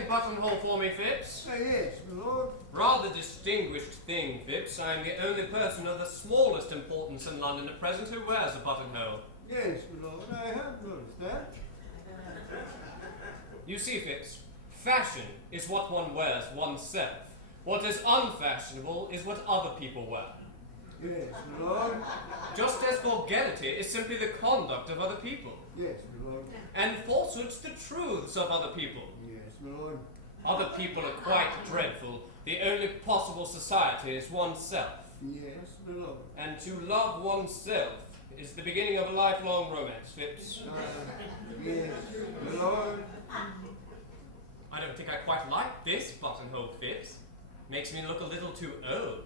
second buttonhole for me, Phipps? Yes, my lord. Rather distinguished thing, Phipps. I am the only person of the smallest importance in London at present who wears a buttonhole. Yes, my lord, I have noticed that. You see, Phipps, fashion is what one wears oneself. What is unfashionable is what other people wear. Yes, my lord. Just as vulgarity is simply the conduct of other people. Yes, my lord. And falsehoods the truths of other people. Yes, my lord. Other people are quite dreadful. The only possible society is oneself. Yes, my lord. And to love oneself is the beginning of a lifelong romance, Phipps. Yes, my lord. I don't think I quite like this buttonhole, Phipps. Makes me look a little too old.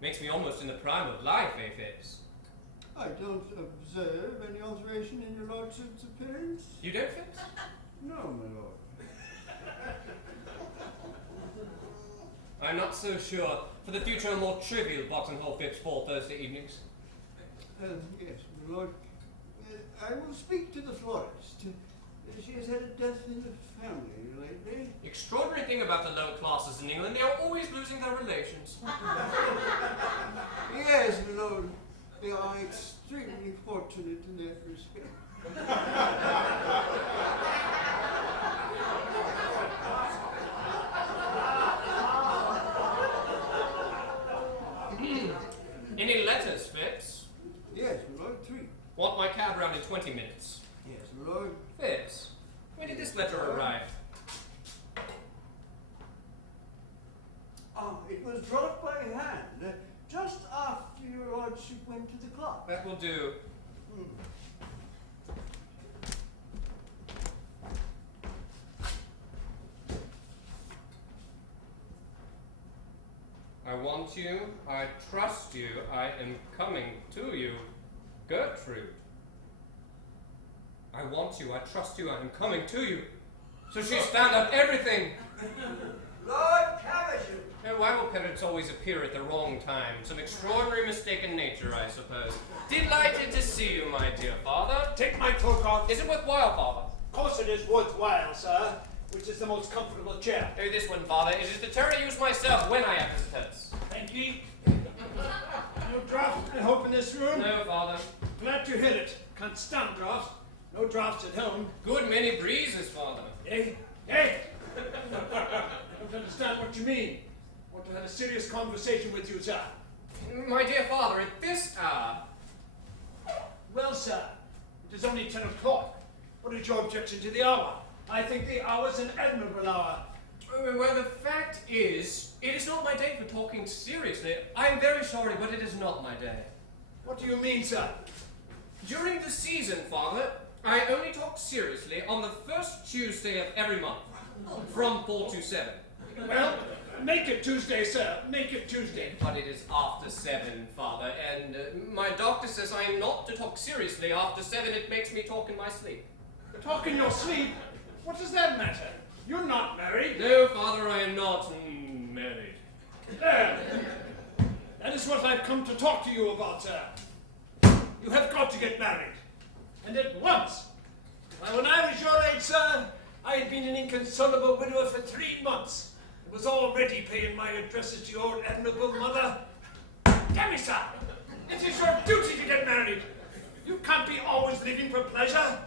Makes me almost in the prime of life, eh, Phipps? I don't observe any alteration in your lordship's appearance. You don't, Phipps? No, my lord. I'm not so sure. For the future, a more trivial buttonhole, Phipps, for Thursday evenings. Yes, my lord. I will speak to the florist. She has had a death in the family lately. Extraordinary thing about the lower classes in England, they are always losing their relations. Yes, my lord. They are extremely fortunate in that respect. Any letters, Phipps? Yes, my lord. 3. Want my cab round in 20 minutes. Yes, my lord. Phipps, when did this letter arrive? It was brought by hand, just after your lordship went to the club. That will do. I want you, I trust you, I am coming to you, Gertrude. I want you, I trust you, I am coming to you. So she's found out everything. Lord Caversham! And why will parents always appear at the wrong time? Some extraordinary mistake in nature, I suppose. Delighted to see you, my dear father. Take my cloak off. Is it worthwhile, father? Of course it is worthwhile, sir. Which is the most comfortable chair? Oh, this one, father. It is the chair I use myself when I have visitors. Thank ye. No draught, I hope, in this room? No, father. Glad to hear it. Can't stand draughts. No draughts at home. Good many breezes, father. Eh? Eh? I don't understand what you mean. Want to have a serious conversation with you, sir. My dear father, at this hour... Well, sir, it is only 10 o'clock. What is your objection to the hour? I think the hour's an admirable hour. Well, the fact is, it is not my day for talking seriously. I am very sorry, but it is not my day. What do you mean, sir? During the season, father, I only talk seriously on the first Tuesday of every month, from 4 to 7. Well, make it Tuesday, sir. Make it Tuesday. But it is after 7, father, and my doctor says I am not to talk seriously after 7. It makes me talk in my sleep. Talk in your sleep? What does that matter? You're not married. No, father, I am not married. There. That is what I've come to talk to you about, sir. You have got to get married. And at once. Now, when I was your age, sir, I had been an inconsolable widower for 3 months. and was already paying my addresses to your admirable mother. Damn it, sir! It is your duty to get married. You can't be always living for pleasure.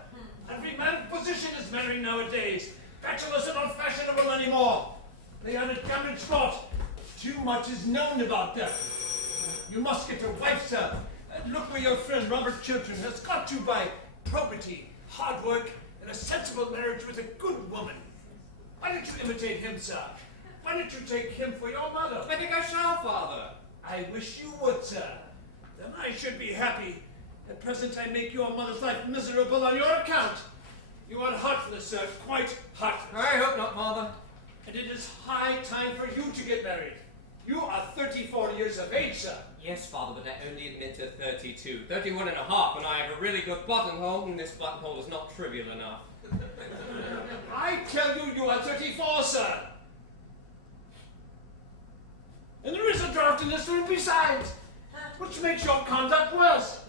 Every man's position is marrying nowadays. Bachelors are not fashionable anymore. They are a damaged lot. Too much is known about them. You must get a wife, sir. And look where your friend Robert Chiltern has got to by probity, hard work, and a sensible marriage with a good woman. Why don't you imitate him, sir? Why don't you take him for your mother? I think I shall, Father. I wish you would, sir. Then I should be happy. At present I make your mother's life miserable on your account. You are heartless, sir, quite heartless. I hope not, Father. And it is high time for you to get married. You are 34 years of age, sir. Yes, Father, but I only admit to 32. 31 and a half, and I have a really good buttonhole, and this buttonhole is not trivial enough. I tell you, you are 34, sir. And there is a draft in this room besides, which makes your conduct worse.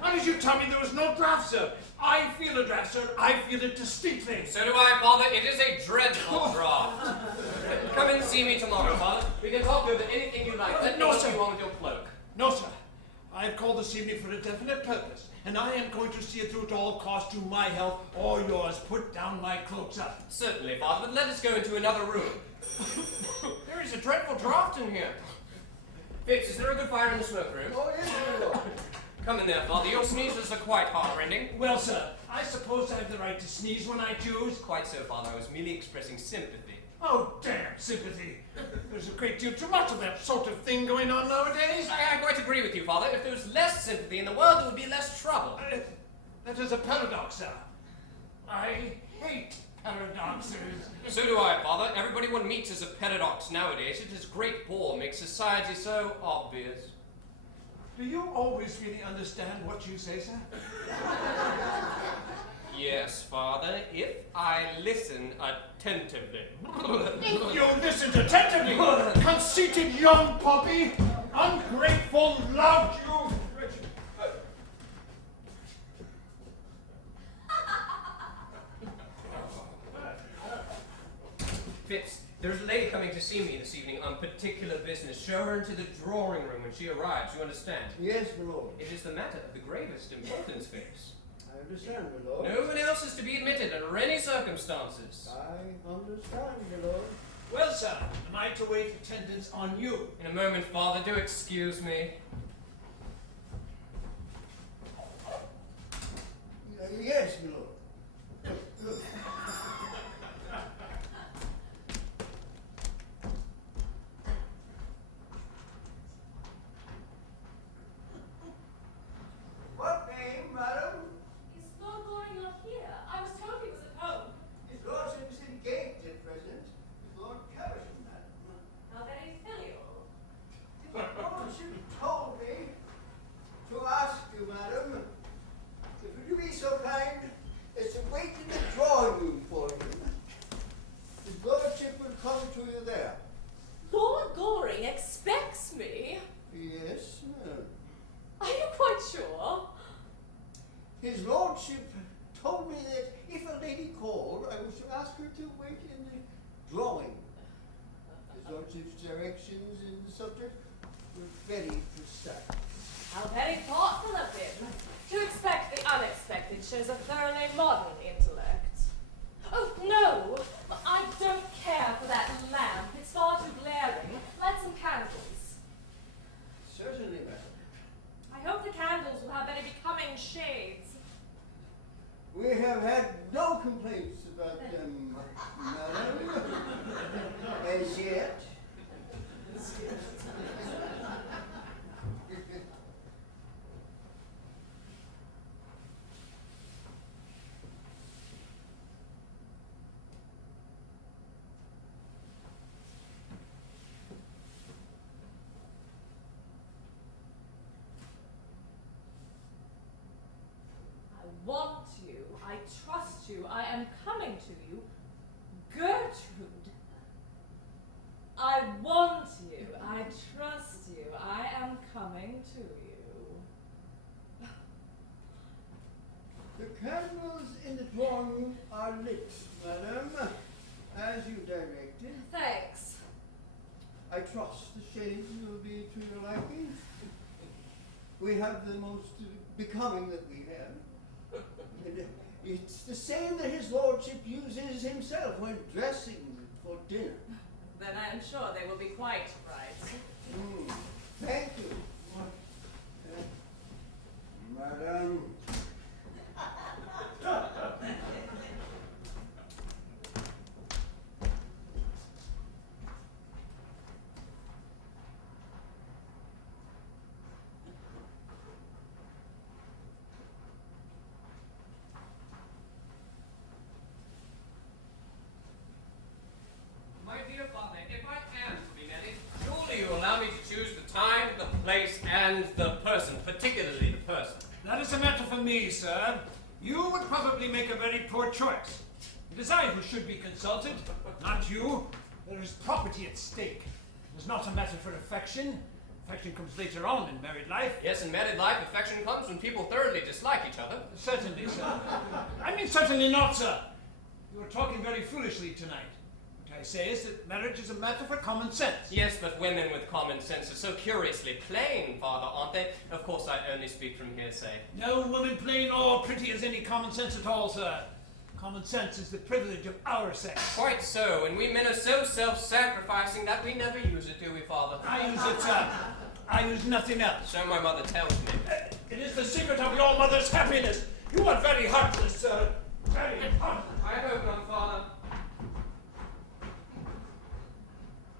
Why did you tell me there was no draft, sir? I feel a draft, sir. I feel it distinctly. So do I, Father. It is a dreadful draft. Come and see me tomorrow, Father. We can talk over anything you like. Let me No, help sir. you on with your cloak. No, sir. I have called this evening for a definite purpose, and I am going to see it through at all costs to my health or yours. Put down my cloak, sir. Certainly, Father, but let us go into another room. There is a dreadful draught in here. Fitz, is there a good fire in the smoke room? Oh, yes, my lord. Come in there, Father. Your sneezes are quite heartrending. Well, sir, I suppose I have the right to sneeze when I choose. Quite so, Father. I was merely expressing sympathy. Oh, damn sympathy. There's a great deal too much of that sort of thing going on nowadays. I quite agree with you, Father. If there was less sympathy in the world, there would be less trouble. That is a paradox, sir. I hate paradoxes. So do I, Father. Everybody one meets is a paradox nowadays. It is great bore makes society so obvious. Do you always really understand what you say, sir? Yes, Father, if I listen attentively. You listened attentively, conceited young puppy, ungrateful lout, you. Fitz, there's a lady coming to see me this evening on particular business. Show her into the drawing room when she arrives, you understand? Yes, my lord. It is the matter of the gravest importance, Fitz. I understand, my lord. No one else is to be admitted under any circumstances. I understand, my lord. Well, sir, am I to wait attendance on you? In a moment, Father, do excuse me. Yes, my lord. What name, madam? Is Lord Goring not here? I was told he was at home. His lordship is engaged at present. His Lord Caversham, madam. How very filial. His lordship told me to ask you, madam, if you be so kind as to wait in the drawing room for him. His lordship will come to you there. Lord Goring expects me? Yes, madam. Are you quite sure? His lordship told me that if a lady called, I was to ask her to wait in the drawing. His lordship's directions in the subject were very precise. How very thoughtful of him. To expect the unexpected shows a thoroughly modern intellect. Oh, no! I don't care for that lamp. It's far too glaring. Light some candles. Certainly, madam. I hope the candles will have very becoming shades. We have had no complaints about them, madam, as yet. I want you. I trust you. I am coming to you. Gertrude. I want you. I trust you. I am coming to you. The candles in the drawing room are lit, madam, as you directed. Thanks. I trust the shades will be to your liking. We have the most becoming that we have. It's the same that his lordship uses himself when dressing for dinner. Then I am sure they will be quite right. Thank you. Madam. My dear Father, if I am to be married, surely you allow me to choose the time, the place, and the person, particularly the person. That is a matter for me, sir. You would probably make a very poor choice. It is I who should be consulted, not you. There is property at stake. It is not a matter for affection. Affection comes later on in married life. Yes, in married life, affection comes when people thoroughly dislike each other. Certainly, sir. I mean, certainly not, sir. You are talking very foolishly tonight. What I say is that marriage is a matter for common sense. Yes, but women with common sense are so curiously plain, Father, aren't they? Of course, I only speak from hearsay. No woman plain or pretty has any common sense at all, sir. Common sense is the privilege of our sex. Quite so, and we men are so self-sacrificing that we never use it, do we, Father? I use it, sir. I use nothing else. So my mother tells me. It is the secret of your mother's happiness. You are very heartless, sir. Very heartless. I hope not, Father.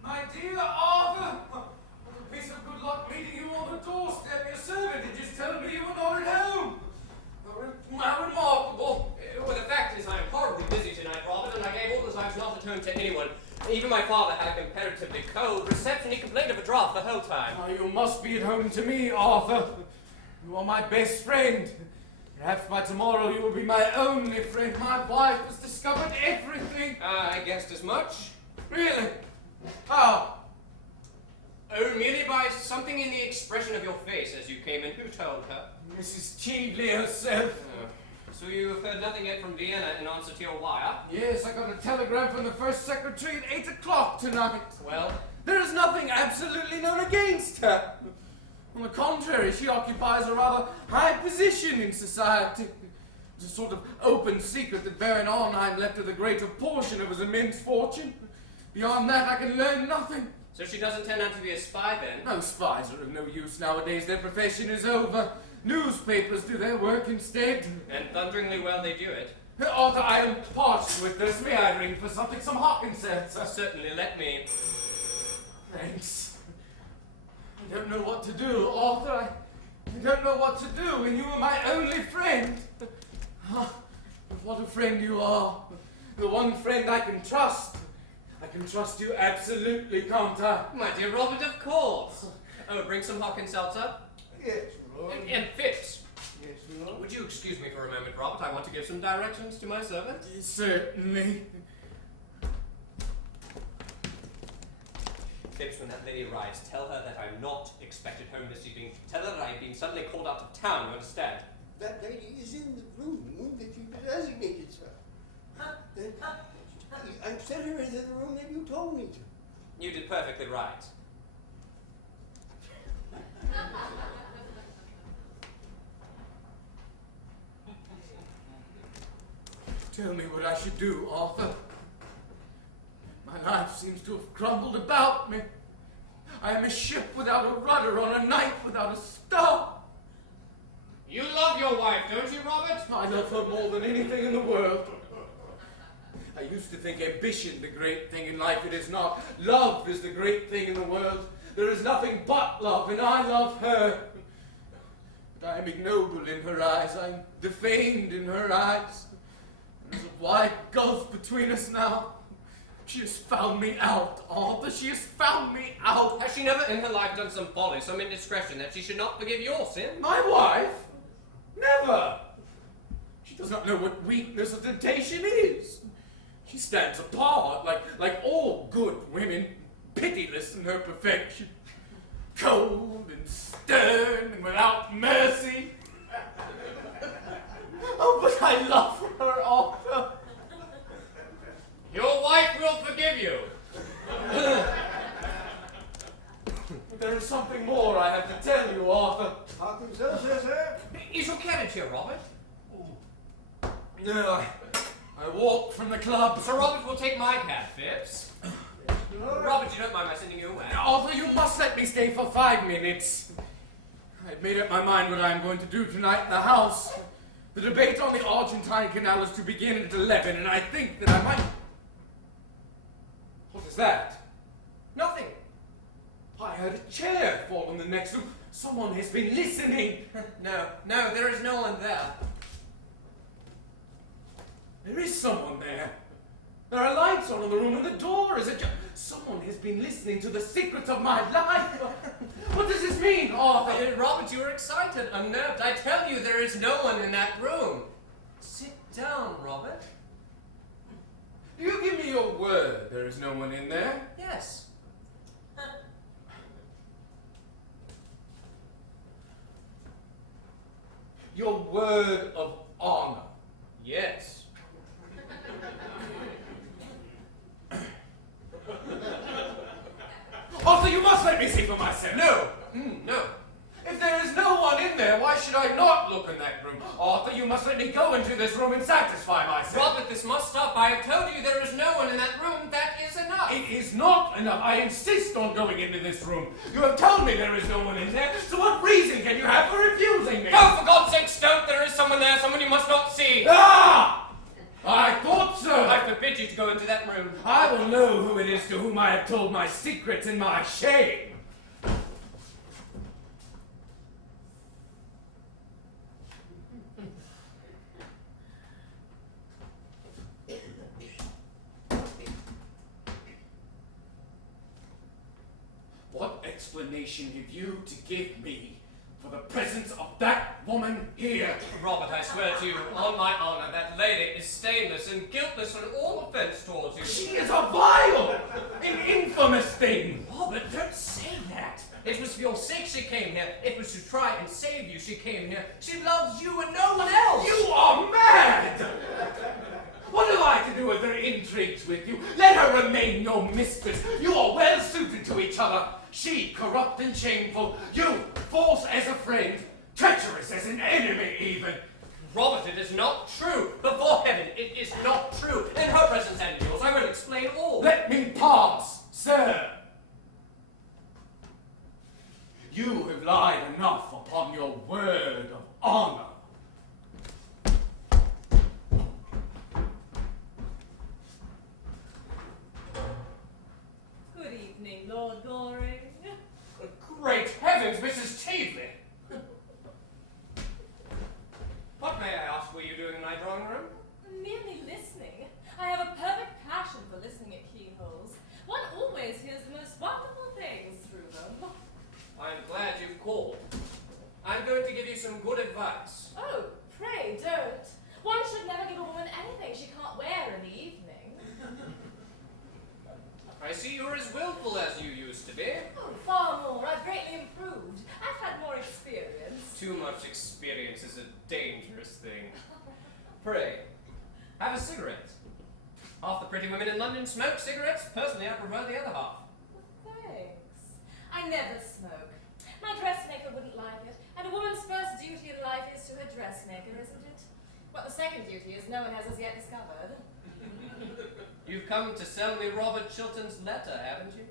My dear Arthur, what a piece of good luck meeting you on the doorstep. Your servant had just told me you were not at home. How remarkable. Well, the fact is I'm horribly busy tonight, Robert, and I gave orders I was not at home to anyone. Even my father had a comparatively cold reception. He complained of a draft the whole time. Oh, you must be at home to me, Arthur. You are my best friend. Perhaps by tomorrow you will be my only friend. My wife has discovered everything. I guessed as much. Really? How? Oh, merely by something in the expression of your face as you came in. Who told her? Mrs. Cheveley herself. Oh. So you have heard nothing yet from Vienna in answer to your wire? Yes, I got a telegram from the first secretary at 8 o'clock tonight. Well? There is nothing absolutely known against her. On the contrary, she occupies a rather high position in society. It's a sort of open secret that Baron Arnheim left her the greater portion of his immense fortune. Beyond that, I can learn nothing. So she doesn't turn out to be a spy then? No, spies are of no use nowadays. Their profession is over. Newspapers do their work instead. And thunderingly well they do it. Arthur, I am parched with this. May I ring for something? Some Hawkinson, sir? Certainly, let me. Thanks. I don't know what to do, Arthur. I don't know what to do, and you are my only friend. Ah, but what a friend you are. The one friend I can trust. I can trust you absolutely, can't I? My dear Robert, of course. Oh, bring some Hawkins seltzer. Yes, Lord. And Phipps. Yes, Lord. Would you excuse me for a moment, Robert? I want to give some directions to my servant. Certainly. Phipps, when that lady arrives, tell her that I'm not expected home this evening. Tell her that I've been suddenly called out of town, you understand? That lady is in the room that you designated, sir. I sent her into the room that you told me to. You did perfectly right. Tell me what I should do, Arthur. My life seems to have crumbled about me. I am a ship without a rudder on a night without a star. You love your wife, don't you, Robert? I love her more than anything in the world. I used to think ambition the great thing in life. It is not. Love is the great thing in the world. There is nothing but love, and I love her. But I am ignoble in her eyes. I am defamed in her eyes. There's a wide gulf between us now. She has found me out, Arthur. She has found me out. Has she never in her life done some folly, some indiscretion, that she should not forgive your sin? My wife? Never. She does not know what weakness or temptation is. She stands apart, like all good women, pitiless in her perfection. Cold and stern and without mercy. Oh, but I love her, Arthur. Your wife will forgive you. There is something more I have to tell you, Arthur. Hawkins, sir. Is your carriage here, Robert? No, I walked from the club. Sir Robert will take my cab, Phipps. Lord. Robert, you don't mind my sending you away? Arthur, you must let me stay for 5 minutes. I've made up my mind what I'm going to do tonight in the house. The debate on the Argentine Canal is to begin at 11, and I think that I might... What is that? Nothing. I heard a chair fall in the next room. Someone has been listening. No, there is no one there. There is someone there. There are lights on in the room, and the door is ajar. Someone has been listening to the secrets of my life. What does this mean, Arthur? Robert, you are excited, unnerved. I tell you, there is no one in that room. Sit down, Robert. Do you give me your word there is no one in there? Yes. word of honor? Yes. Arthur, you must let me see for myself. No. No. If there is no one in there, why should I not look in that room? Arthur, you must let me go into this room and satisfy myself. Robert, this must stop. I have told you there is no one in that room. That is enough. It is not enough. I insist on going into this room. You have told me there is no one in there, so what reason can you have for refusing me? Oh, for God's sake, don't. There is someone there, someone you must not see. Ah! I thought so. I forbid you to go into that room. I will know who it is to whom I have told my secrets and my shame. What explanation have you to give me for the presence of that woman here? Robert, I swear to you, on my honor, that lady is stainless and guiltless from all offense towards you. She is a vile, an infamous thing. Robert, don't say that. It was for your sake she came here. It was to try and save you she came here. She loves you and no one else. You are mad! What have I to do with her intrigues with you? Let her remain your mistress. You are well suited to each other. She corrupt and shameful. You false as a friend, treacherous as an enemy even. Robert, it is not true. Before heaven, it is not true. In her presence and yours, I will explain all. Let me pass, sir. You have lied enough upon your word of honor. Good evening, Lord Goring. Great heavens, Mrs. Teasley! What, may I ask, were you doing in my drawing room? Merely listening. I have a perfect passion for listening at keyholes. One always hears the most wonderful things through them. I'm glad you've called. I'm going to give you some good advice. Oh, pray don't. One should never give a woman anything she can't wear in the evening. I see you're as willful as you used to be. Oh, far more. I've greatly improved. I've had more experience. Too much experience is a dangerous thing. Pray, have a cigarette. Half the pretty women in London smoke cigarettes. Personally, I prefer the other half. Thanks. I never smoke. My dressmaker wouldn't like it, and a woman's first duty in life is to her dressmaker, isn't it? What the second duty is, no one has as yet discovered. You've come to sell me Robert Chilton's letter, haven't you?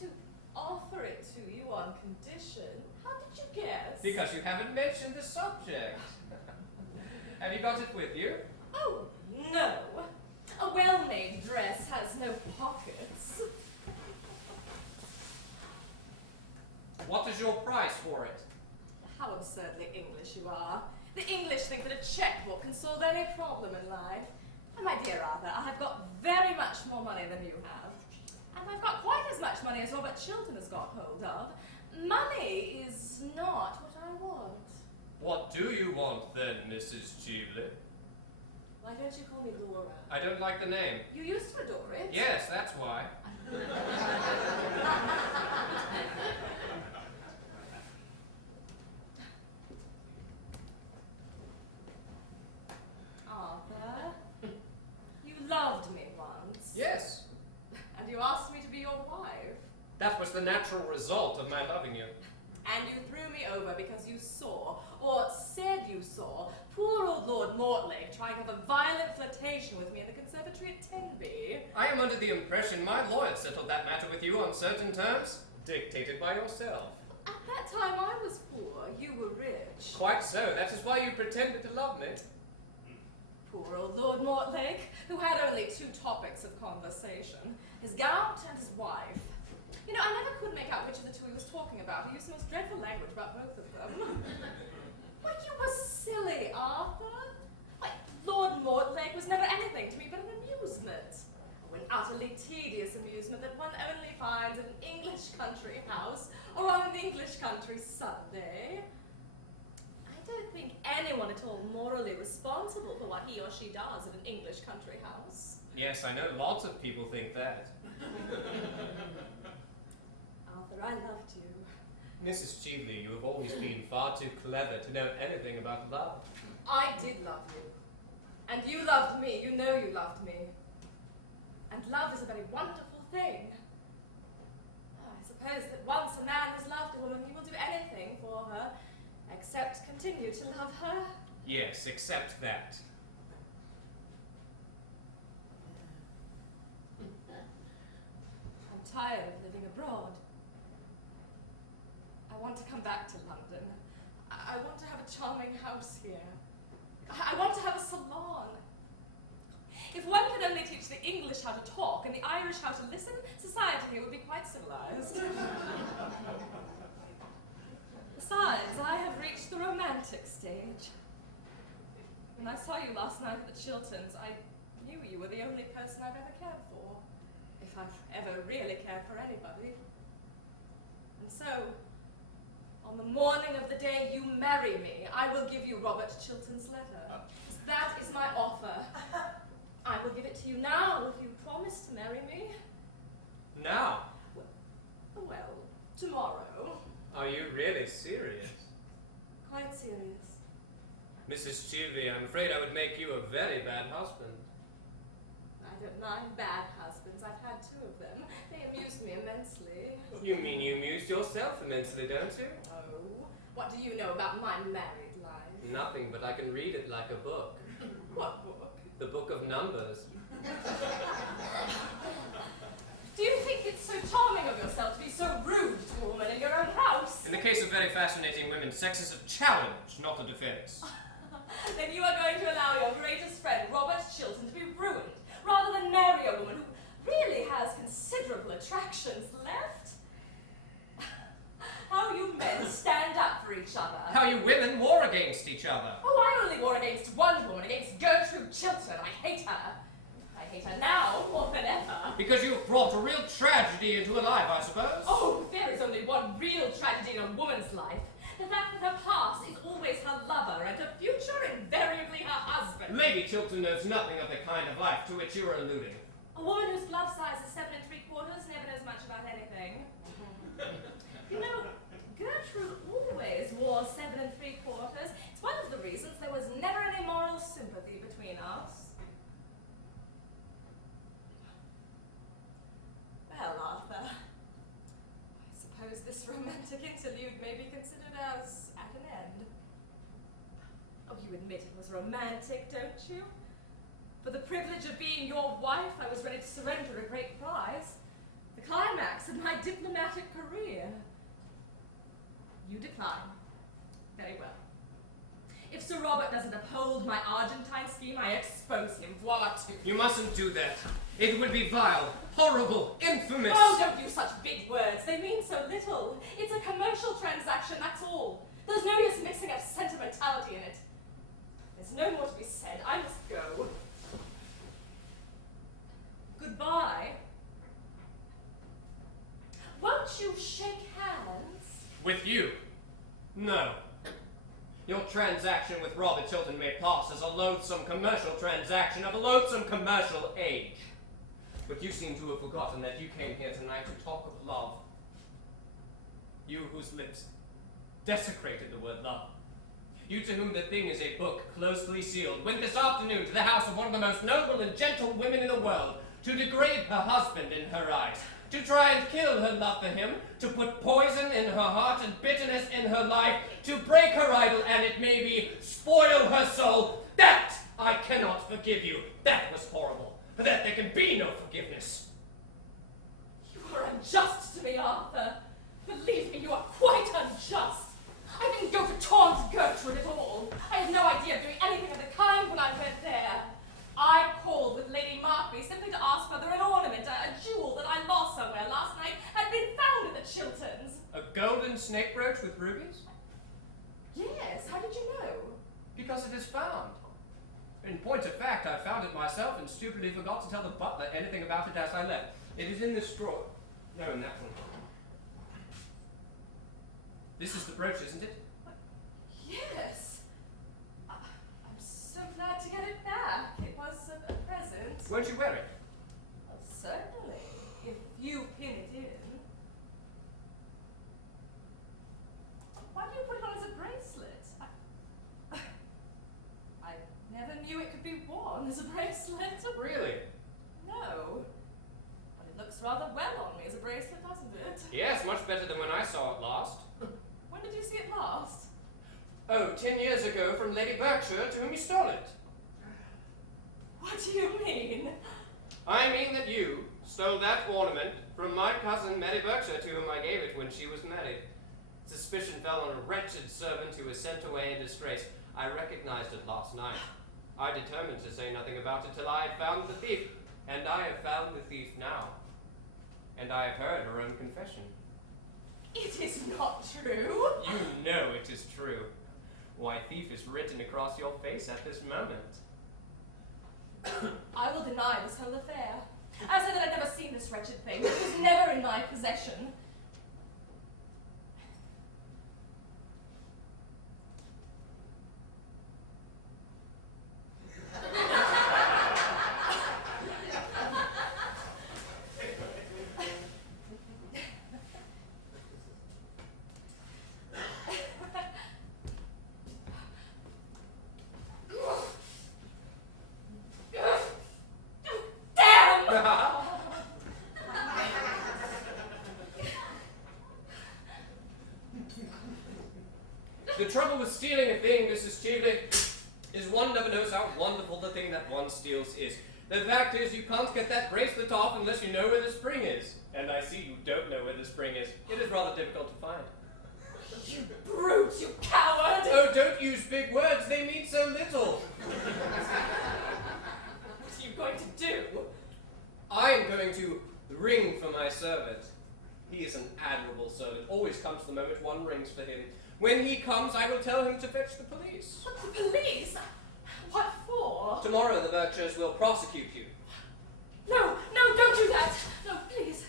To offer it to you on condition? How did you guess? Because you haven't mentioned the subject. Have you got it with you? Oh, no. A well-made dress has no pockets. What is your price for it? How absurdly English you are. The English think that a checkbook can solve any problem in life. And my dear Arthur, I have got very much more money than you have. And I've got quite as much money as Robert Chilton has got hold of. Money is not what I want. What do you want then, Mrs. Cheveley? Why don't you call me Laura? I don't like the name. You used to adore it. Yes, that's why. Arthur, you loved me once. Yes, And you asked me to be your wife. that was the natural result of my loving you. And you threw me over because you saw, or said you saw, poor old Lord Mortlake trying to have a violent flirtation with me in the conservatory at Tenby. I am under the impression my lawyer settled that matter with you on certain terms, dictated by yourself. At that time I was poor, you were rich. Quite so, that is why you pretended to love me. Poor old Lord Mortlake, who had only two topics of conversation, his gout and his wife. You know, I never could make out which of the two he was talking about. He used the most dreadful language about both of them. Why, you were silly, Arthur. Why, Lord Mortlake was never anything to me but an amusement. Oh, an utterly tedious amusement that one only finds in an English country house or on an English country Sunday. I don't think anyone at all morally responsible for what he or she does in an English country house. Yes, I know lots of people think that. Arthur, I loved you. Mrs. Cheveley, you have always been far too clever to know anything about love. I did love you. And you loved me. You know you loved me. And love is a very wonderful thing. I suppose that once a man has loved a woman, he will do anything for her, except continue to love her. Yes, except that. I'm tired of living abroad. I want to come back to London. I want to have a charming house here. I want to have a salon. If one could only teach the English how to talk and the Irish how to listen, society here would be quite civilized. Besides, I have reached the romantic stage. When I saw you last night at the Chilterns, I knew you were the only person I've ever cared for. If I've ever really cared for anybody. And so, on the morning of the day you marry me, I will give you Robert Chiltern's letter. That is my offer. I will give it to you now if you promise to marry me. Now? Well, tomorrow. Are you really serious? Quite serious. Mrs. Cheveley, I'm afraid I would make you a very bad husband. I don't mind bad husbands. I've had 2 of them. They amused me immensely. You mean you amused yourself immensely, don't you? Oh, what do you know about my married life? Nothing, but I can read it like a book. What book? The book of numbers. Do you think it's so charming of yourself to be so rude to a woman in your own house? In the case of very fascinating women, sex is a challenge, not a defense. Then you are going to allow your greatest friend, Robert Chiltern, to be ruined, rather than marry a woman who really has considerable attractions left? How you men stand up for each other. How you women war against each other. Oh, I only war against one woman, against Gertrude Chiltern. I hate her. I hate her now more than ever. Because you have brought a real tragedy into her life, I suppose. Oh, there is only one real tragedy in a woman's life. The fact that her past is always her lover and her future invariably her husband. Lady Chiltern knows nothing of the kind of life to which you are alluding. A woman whose glove size is 7 3/4 never knows much about anything. You know, Gertrude always wore 7 3/4. It's one of the reasons there was never any moral sympathy between us. Well, Arthur, I suppose this romantic interlude may be considered as at an end. Oh, you admit it was romantic, don't you? For the privilege of being your wife, I was ready to surrender a great prize. The climax of my diplomatic career. You decline. Very well. If Sir Robert doesn't uphold my Argentine scheme, I expose him. Voila. You mustn't do that. It would be vile, horrible, infamous. Oh, don't use such big words. They mean so little. It's a commercial transaction, that's all. There's no use mixing up sentimentality in it. There's no more to be said. I must go. Goodbye. Won't you shake hands? With you? No. Your transaction with Robert Chiltern may pass as a loathsome commercial transaction of a loathsome commercial age. But you seem to have forgotten that you came here tonight to talk of love. You whose lips desecrated the word love. You to whom the thing is a book closely sealed, went this afternoon to the house of one of the most noble and gentle women in the world, to degrade her husband in her eyes, to try and kill her love for him, to put poison in her heart and bitterness in her life, to break her idol and, it may be, spoil her soul. That I cannot forgive you. That was horrible. For that there can be no forgiveness. You are unjust to me, Arthur. Believe me, you are quite unjust. I didn't go to taunt Gertrude at all. I had no idea of doing anything of the kind when I went there. I called with Lady Markby simply to ask whether an ornament, a jewel that I lost somewhere last night, had been found at the Chilterns. A golden snake brooch with rubies? Yes, how did you know? Because it is found. In point of fact, I found it myself and stupidly forgot to tell the butler anything about it as I left. It is in this drawer. No, in that one. This is the brooch, isn't it? Yes. I'm so glad to get it back. It was a present. Won't you wear it? Well, certainly, if you pin it in. I mean that you stole that ornament from my cousin Mary Berkshire, to whom I gave it when she was married. Suspicion fell on a wretched servant who was sent away in disgrace. I recognized it last night. I determined to say nothing about it till I had found the thief. And I have found the thief now. And I have heard her own confession. It is not true. You know it is true. Why, thief is written across your face at this moment. I will deny this whole affair. I said that I'd never seen this wretched thing. It was never in my possession. The trouble with stealing a thing, Mrs. Cheveley, is one never knows how wonderful the thing that one steals is. The fact is, you can't get that bracelet off unless you know where the spring is. And I see you don't know where the spring is. It is rather difficult to find. You brute, you coward! Oh, don't use big words. They mean so little. What are you going to do? I am going to ring for my servant. He is an admirable servant. Always comes the moment one rings for him. When he comes, I will tell him to fetch the police. What, the police? What for? Tomorrow the Berkshires will prosecute you. No, don't do that! No, please.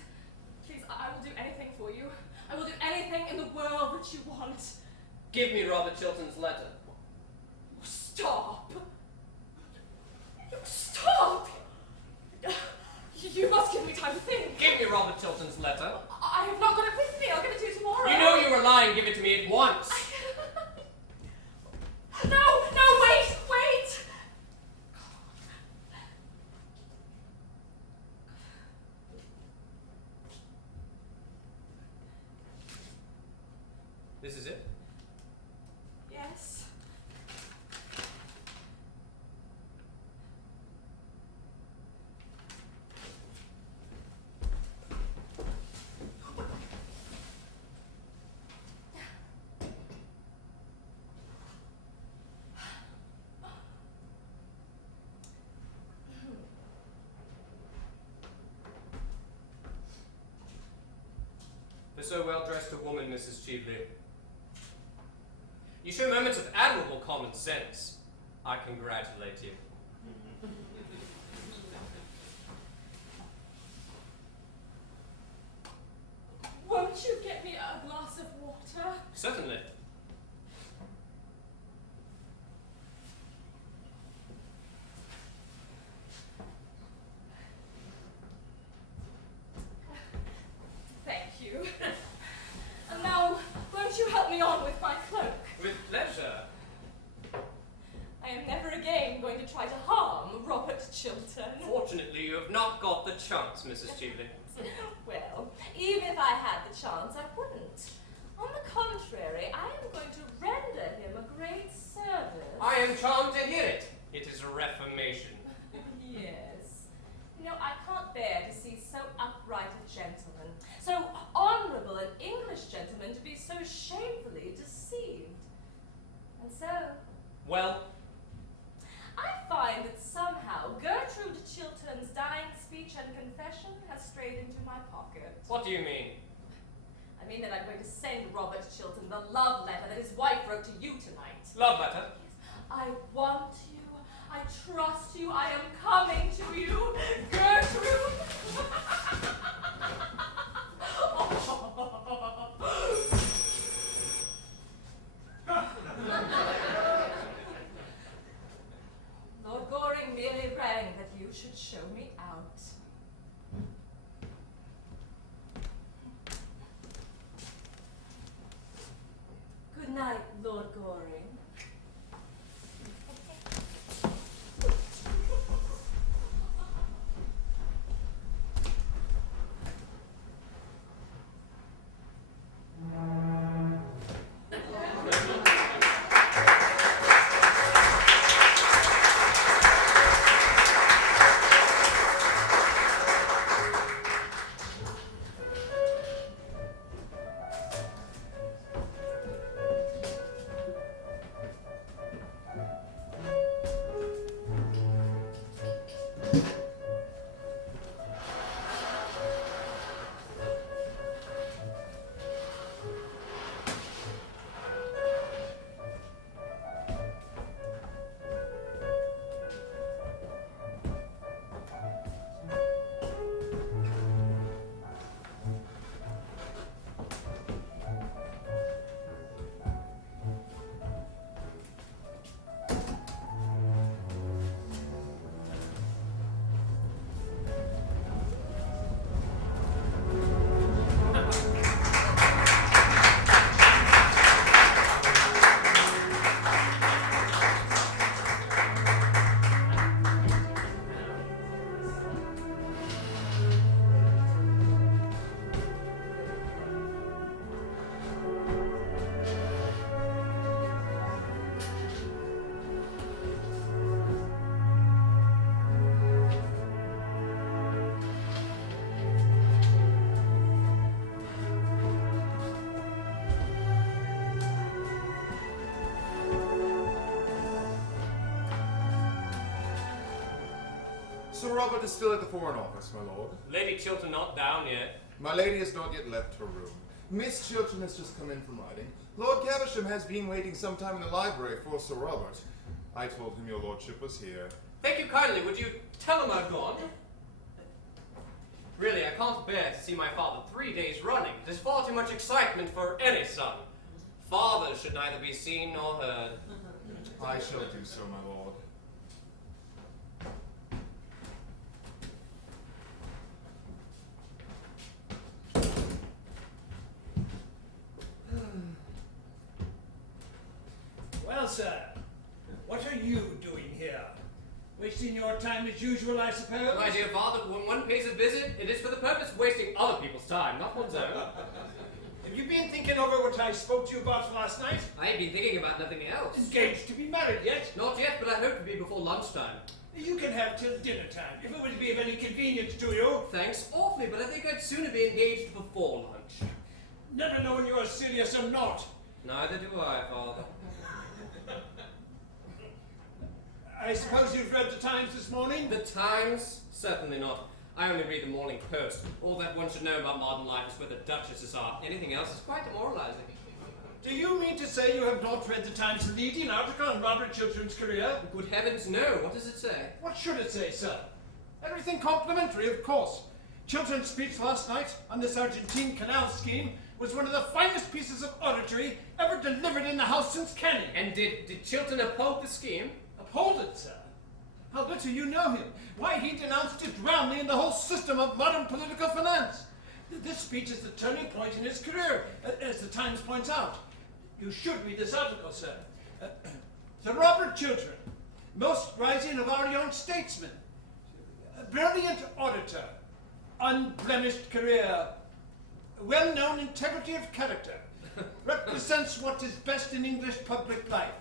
Please, I will do anything for you. I will do anything in the world that you want. Give me Robert Chilton's letter. Stop! Stop! You must give me time to think. Give me Robert Chilton's letter. I have not got it with me. I'll give it to you tomorrow. You know you were lying. Give it to me at once. No, wait! This is it? Yes. For so well-dressed a woman, Mrs. Cheveley. You show moments of admirable common sense. I congratulate you. Won't you get me a glass of water? Certainly. Thank you. And now, won't you help me on with my cloak? With pleasure. I am never again going to try to harm Robert Chilton. Fortunately, you have not got the chance, Mrs. Cheveley. Well, even if I had the chance, I wouldn't. On the contrary, I am going to render him a great service. I am charmed to hear it. It is a reformation. Yes. You know, I can't bear to see so upright a gentleman, so honourable an English gentleman, to be so shamefully deceived. And so, Well, I find that somehow Gertrude Chilton's dying speech and confession has strayed into my pocket. what do you mean? I mean that I'm going to send Robert Chilton the love letter that his wife wrote to you tonight. Love letter? I want you. I trust you. I am coming to you. Gertrude! Lord Goring merely rang that you should show me out. Good night, Lord Goring. Sir Robert is still at the Foreign Office, my lord. Lady Chiltern not down yet. My lady has not yet left her room. Miss Chiltern has just come in from riding. Lord Caversham has been waiting some time in the library for Sir Robert. I told him your lordship was here. Thank you kindly. Would you tell him I've gone? Really, I can't bear to see my father 3 days running. There's far too much excitement for any son. Fathers should neither be seen nor heard. I shall do so, my lord. Well, sir, what are you doing here? Wasting your time as usual, I suppose? My dear father, when one pays a visit, it is for the purpose of wasting other people's time, not one's own. Have you been thinking over what I spoke to you about last night? I ain't been thinking about nothing else. Engaged to be married yet? Not yet, but I hope to be before lunchtime. You can have till dinner time, if it would be of any convenience to you. Thanks awfully, but I think I'd sooner be engaged before lunch. Never knowing you're serious or not. Neither do I, father. I suppose you've read the Times this morning? The Times? Certainly not. I only read the Morning Post. All that one should know about modern life is where the duchesses are. Anything else is quite demoralizing. Do you mean to say you have not read the Times leading article on Robert Chiltern's career? Good heavens, no. What does it say? What should it say, sir? Everything complimentary, of course. Chiltern's speech last night on this Argentine canal scheme was one of the finest pieces of oratory ever delivered in the House since Canning. And did Chiltern uphold the scheme? Uphold it, sir? How little you know him. Why, he denounced it roundly in the whole system of modern political finance. This speech is the turning point in his career, as the Times points out. You should read this article, sir. Sir Robert Chiltern, most rising of our young statesmen, a brilliant orator, unblemished career, well-known integrity of character, represents what is best in English public life.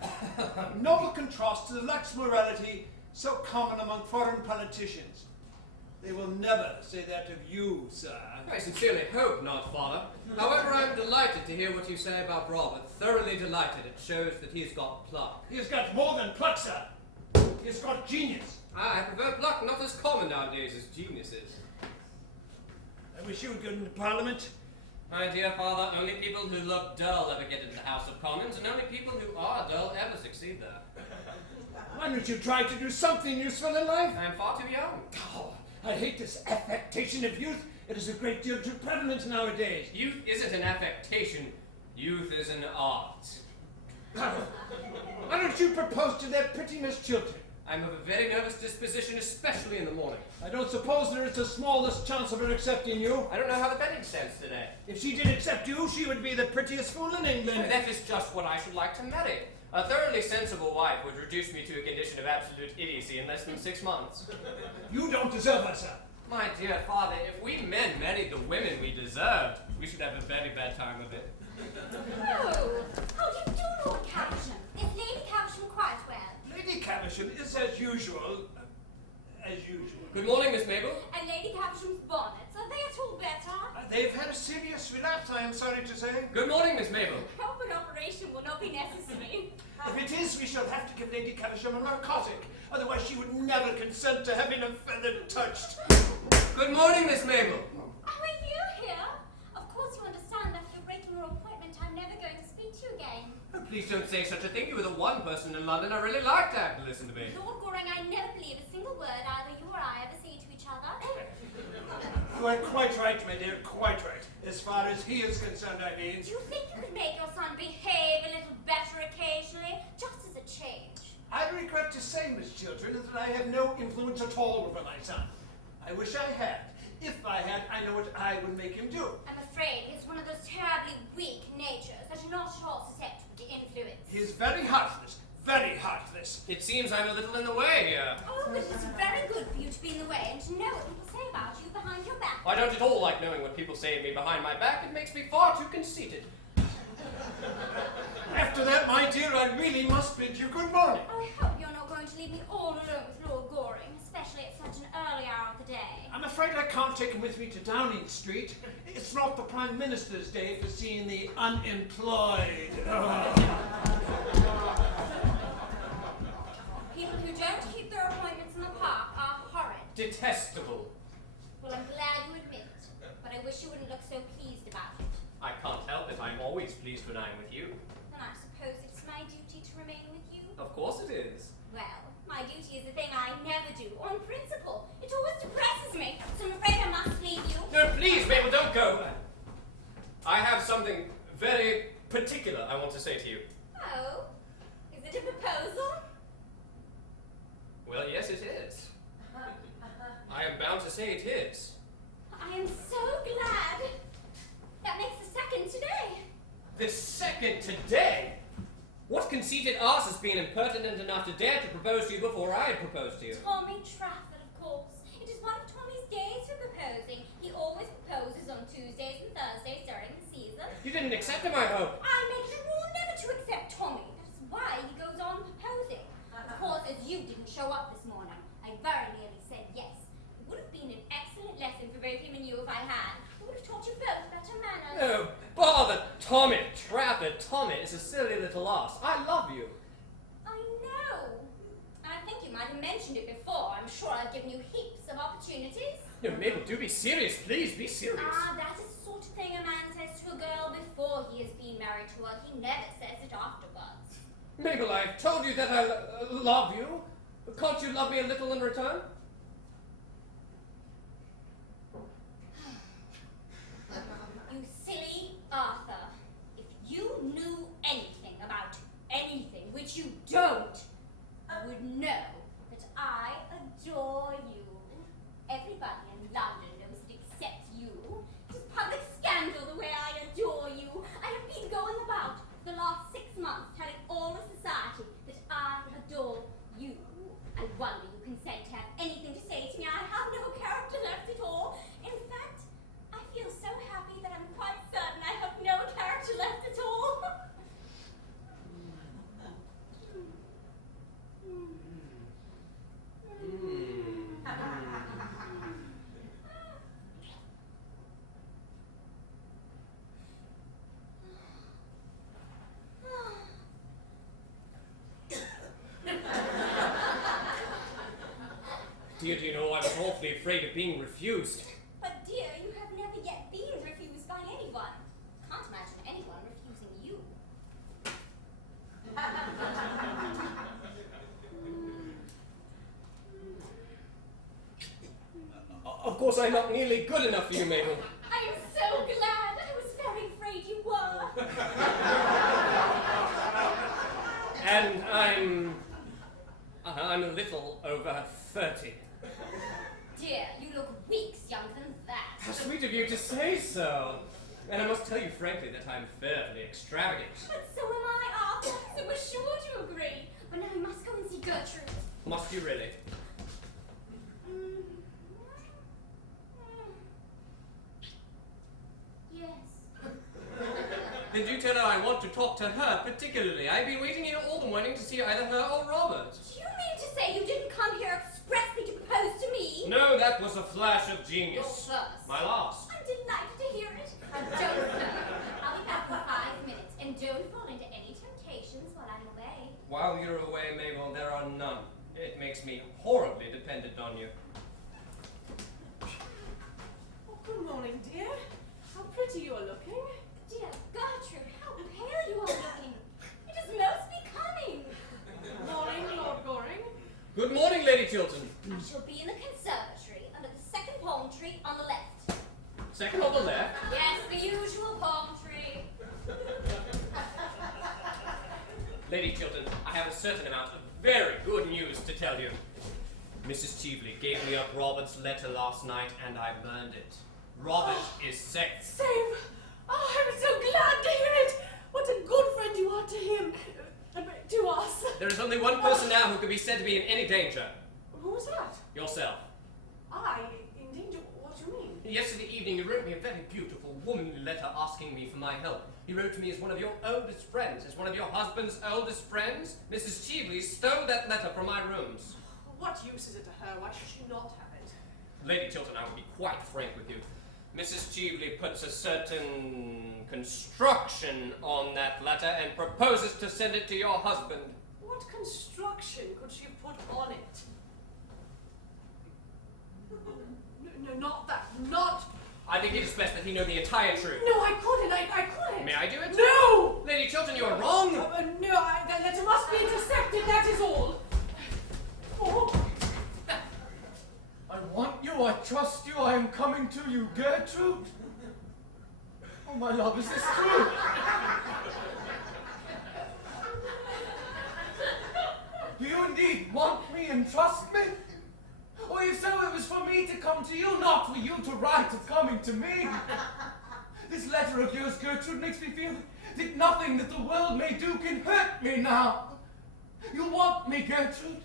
Noble contrast to the lax morality so common among foreign politicians. They will never say that of you, sir. I sincerely hope not, father. However, I'm delighted to hear what you say about Robert. Thoroughly delighted. It shows that he's got pluck. He has got more than pluck, sir. He has got genius. I prefer pluck, not as common nowadays as genius is. I wish you would go into Parliament. My dear father, only people who look dull ever get into the House of Commons, and only people who are dull ever succeed there. Why don't you try to do something useful in life? I am far too young. Oh, I hate this affectation of youth. It is a great deal too prevalent nowadays. Youth isn't an affectation. Youth is an art. Why don't you propose to that pretty Miss Chiltern? I'm of a very nervous disposition, especially in the morning. I don't suppose there is the smallest chance of her accepting you. I don't know how the betting stands today. If she did accept you, she would be the prettiest fool in England. That is just what I should like to marry. A thoroughly sensible wife would reduce me to a condition of absolute idiocy in less than 6 months. You don't deserve her, sir. My dear father, if we men married the women we deserved, we should have a very bad time of it. Oh, how do you do, Lord Caversham? Is Lady Caversham quite well? Lady Caversham is as usual. As usual. Good morning, Miss Mabel. And Lady Caversham's bonnets, are they at all better? They've had a serious relapse, I am sorry to say. Good morning, Miss Mabel. Hope an operation will not be necessary. If it is, we shall have to give Lady Caversham a narcotic. Otherwise, she would never consent to having a feather touched. Good morning, Miss Mabel. Oh, are you here? Of course you understand after breaking your appointment, I'm never going to speak to you again. Oh, please don't say such a thing. You were the one person in London I really liked to have to listen to me. Lord Goring, I never believe a single word either you or I ever say to each other. You are quite right, my dear, quite right. As far as he is concerned, I mean. Do you think you could make your son behave a little better occasionally, just as a change? I regret to say, Miss Chiltern, that I have no influence at all over my son. I wish I had. If I had, I know what I would make him do. I'm afraid he's one of those terribly weak natures that are not at all susceptible to influence. He's very heartless. Very heartless. It seems I'm a little in the way here. Oh, but it's very good for you to be in the way and to know what people say about you behind your back. I don't at all like knowing what people say of me behind my back. It makes me far too conceited. After that, my dear, I really must bid you good morning. I hope you're not going to leave me all alone with Lord Goring, especially at such an early hour of the day. I'm afraid I can't take him with me to Downing Street. It's not the Prime Minister's day for seeing the unemployed. People who don't keep their appointments in the park are horrid. detestable. Well, I'm glad you admit it, but I wish you wouldn't look so pleased about it. I can't help it. I'm always pleased when I'm with you. And I suppose it's my duty to remain with you? Of course it is. Well, my duty is the thing I never do, on principle. It always depresses me, so I'm afraid I must leave you. No, please, Mabel, don't go. I have something very particular I want to say to you. Oh? Is it a proposal? Well, yes, it is. I am bound to say it is. I am so glad. That makes the second today. The second today? What conceited ass has been impertinent enough to dare to propose to you before I had proposed to you? Tommy Trafford, of course. It is one of Tommy's days for proposing. He always proposes on Tuesdays and Thursdays during the season. You didn't accept him, I hope. I make it a rule never to accept Tommy. That's why he goes on proposing. Of course, as you didn't show up this morning, I very nearly said yes. It would have been an excellent lesson for both him and you if I had. It would have taught you both better manners. Oh, bother Tommy Trafford. Tommy is a silly little ass. I love you. I know. And I think you might have mentioned it before. I'm sure I've given you heaps of opportunities. No, Mabel, do be serious. Please, be serious. That is the sort of thing a man says to a girl before he has been married to her. He never says it afterwards. Mabel, I've told you that I love you. Can't you love me a little in return? You silly Arthur. If you knew anything about anything, which you don't, you would know that I adore you. Everybody in London knows it except you. It is public scandal the way I adore you. I have been going about for the last 6 months telling all of society that I adore you. I wonder you consent to have anything to say to me. I have no character left at all. In fact, I feel so happy that I'm quite certain I have no character left at all. Dear, do you know, I was awfully afraid of being refused. But dear, you have never yet been refused by anyone. Can't imagine anyone refusing you. Of course, I'm not nearly good enough for you, Mabel. I am so glad. I was very afraid you were. And I'm a little over 30. Dear, you look weeks younger than that. How sweet of you to say so. And I must tell you frankly that I'm fearfully extravagant. But so am I, Arthur. So we're sure to agree. But now we must go and see Gertrude. Must you really? Yes. Then do tell her I want to talk to her particularly. I've been waiting here all the morning to see either her or Robert. Do you mean to say you didn't come here expressly to propose to me? No, that was a flash of genius. Your first. My last. I'm delighted to hear it. And don't go. I'll be back in 5 minutes. And don't fall into any temptations while I'm away. While you're away, Mabel, there are none. It makes me horribly dependent on you. Oh, good morning, dear. How pretty you are looking. Dear Gertrude, how pale you are looking. It is most becoming. Morning, Lord Goring. Good morning, Lady Chilton. I shall be in the conservatory under the second palm tree on the left. Second on the left. Yes, the usual palm tree. Lady Chilton, I have a certain amount of very good news to tell you. Mrs. Cheveley gave me up Robert's letter last night and I burned it. Robert is safe. Same. Oh, I'm so glad to hear it. What a good friend you are to him. To us. There is only one person now who could be said to be in any danger. Who was that? Yourself. I? In danger? What do you mean? Yesterday evening you wrote me a very beautiful, womanly letter asking me for my help. You wrote to me as one of your oldest friends, as one of your husband's oldest friends. Mrs. Cheveley stole that letter from my rooms. What use is it to her? Why should she not have it? Lady Chilton, I will be quite frank with you. Mrs. Cheveley puts a certain construction on that letter and proposes to send it to your husband. What construction could she have put on it? not that. Not. I think it is best that he know the entire truth. No, I couldn't. I couldn't. May I do it? No! Lady Chiltern, you are wrong! No, that must be intercepted, that is all. Oh. I want you, I trust you, I am coming to you, Gertrude. Oh, my love, is this true? Do you indeed want me and trust me? Or if so, it was for me to come to you, not for you to write of coming to me. This letter of yours, Gertrude, makes me feel that nothing that the world may do can hurt me now. You want me, Gertrude?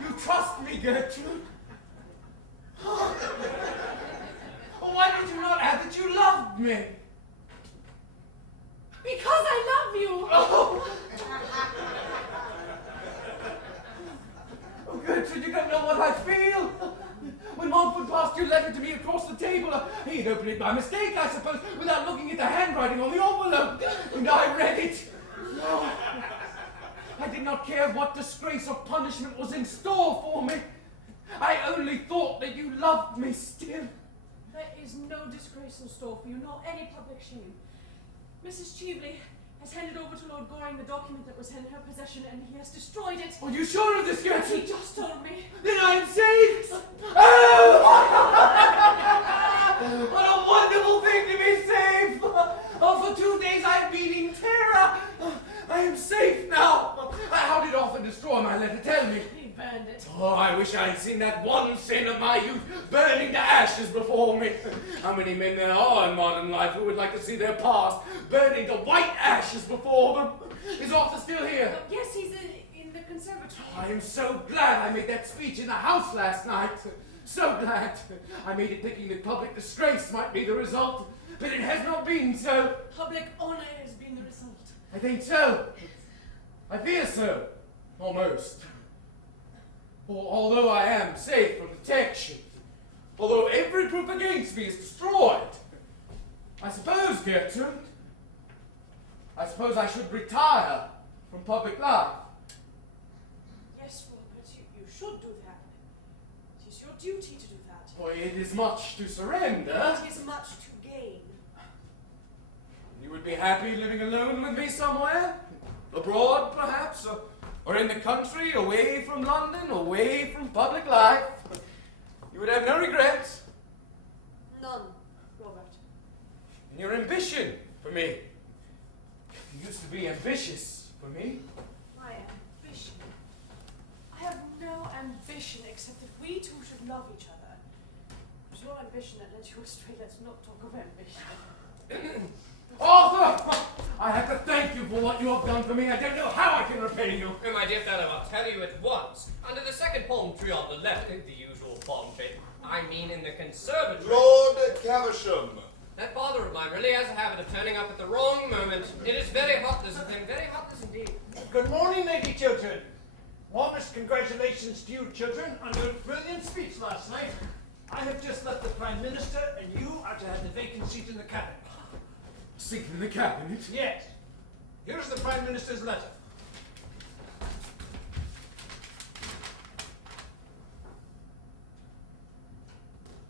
You trust me, Gertrude? Oh, why did you not add that you loved me? Because I love you. Oh, Gertrude, you don't know what I feel. When Montfort passed your letter to me across the table, he'd opened it by mistake, I suppose, without looking at the handwriting on the envelope, and I read it. No, I did not care what disgrace or punishment was in store for me. I only thought that you loved me still. There is no disgrace in store for you, nor any public shame. Mrs. Cheveley has handed over to Lord Goring the document that was in her possession, and he has destroyed it. Are you sure of this, He Gertrude? just told me. Then I am saved! Oh! What a wonderful thing to be saved! Oh, for 2 days I've been in terror! I am safe now! How did Arthur destroy my letter? Tell me. He burned it. Oh, I wish I had seen that one sin of my youth burning to ashes before me. How many men there are in modern life who would like to see their past burning to white ashes before them? Is Arthur still here? Yes, he's in the conservatory. I am so glad I made that speech in the house last night. So glad. I made it thinking that public disgrace might be the result, but it has not been so. Public honor has been the result. I think so. I fear so. Almost. For although I am safe from detection, although every proof against me is destroyed, I suppose, Gertrude, I suppose I should retire from public life. Yes, Robert, you should do that. It is your duty to do that. For it is much to surrender. It is much to gain. You would be happy living alone with me somewhere? Abroad, perhaps? Or in the country, away from London, away from public life? You would have no regrets? None, Robert. And your ambition for me? You used to be ambitious for me. My ambition. I have no ambition except that we two should love each other. It was your ambition that led you astray. Let's not talk of ambition. Arthur! I have to thank you for what you have done for me. I don't know how I can repay you. Oh, my dear fellow, I'll tell you at once. Under the second palm tree on the left, the usual palm tree, I mean in the conservatory. Lord Caversham. That father of mine really has a habit of turning up at the wrong moment. It is very heartless of him, very heartless indeed. Good morning, Lady Chiltern. Warmest congratulations to you, children, on your brilliant speech last night. I have just left the Prime Minister, and you are to have the vacant seat in the cabinet. Seat in the cabinet? Yes. Here's the Prime Minister's letter.